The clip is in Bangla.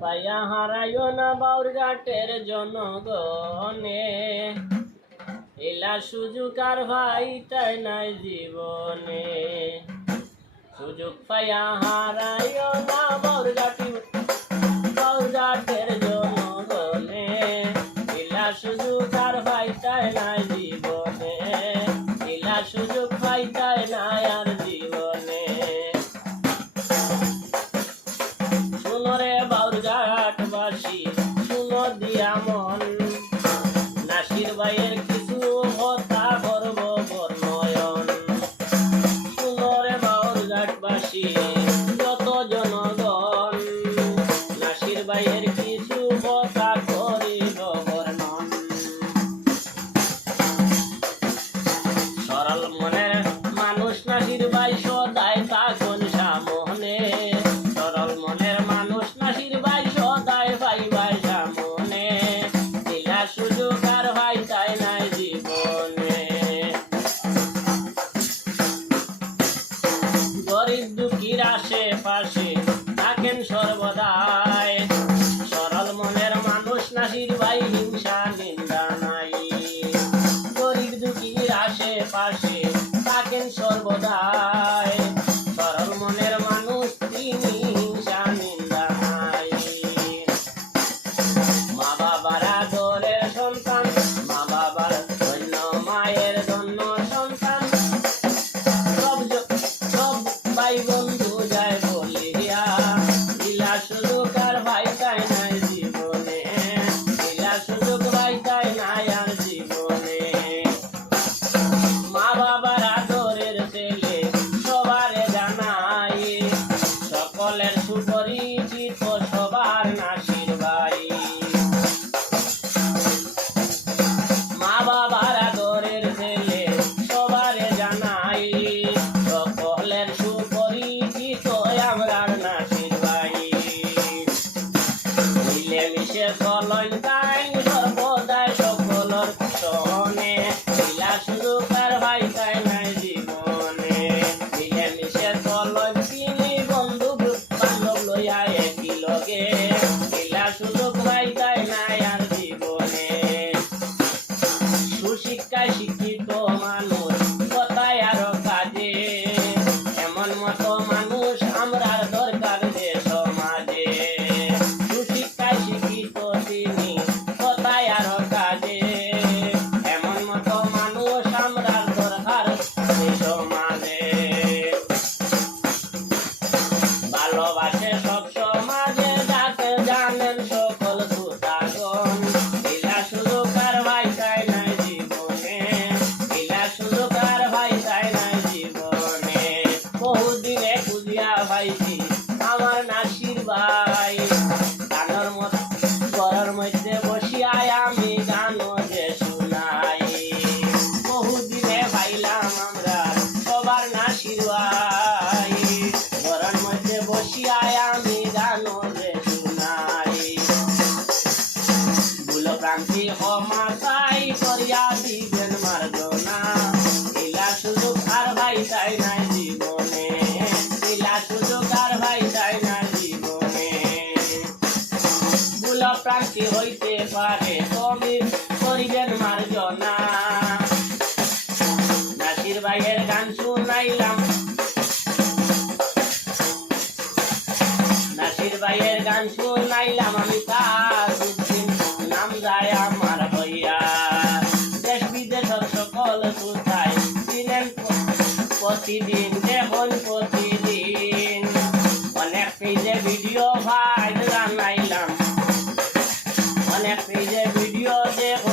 পাইয়া হারাইও না বাউরঘাটের জনগণে, এলা সুযোগ আর ভাই তাই নাই জীবনে। সুযোগ পাইয়া হারাইও না বাউরঘাটের জনগণে, এলা সুযোগ আর ভাই তাই নাই জীবনে, এলা সুযোগ ভাই তাই নাই আর জীবনে। শুনো রে বাউরঘাটবাসী, শুনো দিয়া মন, নাসির ভাইয়ের কিছু কথা করব বর্ণয়ন। শুনো রে বাউরঘাটবাসী যত জনগণ, নাসির ভাইয়ের কিছু কথা করিব বর্ণন। সরল মনের মানুষ নাসির ভাই সদাই থাকুন সামনে, সরল মনের মানুষ নাসির ভাই সদাই পাইবার সামনে, দিলা সুযোগ আর ভাই তাই নাই জীবনে। গরিব দুঃখীর আশেপাশে থাকেন সর্বদাই, সরল মনের মানুষ নাসির ভাই হিংসা নিন্দা নাই। গরিব দুঃখীর আশেপাশে থাকেন সর্বদাই, সরল মনের মানুষ তিনি হিংসা নিন্দা নাই। মা বাবার আদরের সন্তান, মা বাবার ধন্য মায়ের ধন্য সন্তান, সব ভাই বন্ধু যায় বলিয়া, দিলা সুযোগ আর ভাই তাই নাই জীবনে, দিলা সুযোগ ভাই তাই নাই আর জীবনে। মা বাবার আদরের ছেলে সবারে জানাই, সকলের সুপরিচিত সবার নাসির ভাই। মা বাবার আদরের ছেলে সবারে জানাই, সকলের সুপরিচিত আমরার নাসির ভাই। মিলে মিশে চলন তাই সর্বদাই সকলর সনে, দিলা সুযোগ আর ভাই তাই নাই জীবনে। মিলে মিশে চলন তিনি বন্ধু বান্ধব লইয়া একই লগে, দিলা সুযোগ ভাই তাই নাই আর জীবনে। সুশিক্ষায় শিক্ষিত মানুষ কথায় আরো কাজে, এমন মতো মানুষ আমরার দরকার যে সমাজে। সুশিক্ষায় শিক্ষিত তিনি কথায় আরো কাজে, এমন মতো মানুষ আমরার দরকার যে সমাজে। ভালোবাসে সব সমাজে যাকে জানেন সকল সুতাগণ, দিলা সুযোগ আর ভাই তাই নাই জীবনে, দিলা সুযোগ আর ভাই তাই নাই জীবনে। বহুদিনে খুঁজিয়া পাইছি আমার নাসির ভাই, গানের ঘরের মধ্যে বসিয়ায় আমি গান যে শুনাই। বহুদিনে পাইলাম আমরা সবার নাসির ভাই, ঘরের মধ্যে বসিয়ায় আমি গান যে শুনাই। ভুল ক্রান্তি ক্ষমা চাই করিয়া দিবেন মার্জনা, দিলা সুযোগ আর ভাই তাই নাই জীবনে, দিলা সুযোগ আর ভাই তাই নাই জীবনে। ভুল ক্রান্তি হইতে পারে তুমি করিবেন মার্জনা। নাসির ভাইয়ের গান শুনাইলাম, নাসির ভাইয়ের গান শুনাইলাম আমি তাজউদ্দিন নাম যায় আমার হইয়া। দেশ বিদেশের সকল শ্রোতায় ছিলেন প্রতিদিন, দেখুন প্রতিদিন। অনেক পেজে ভিডিও ভাই জানাইলাম, অনেক পেজে ভিডিও দেখুন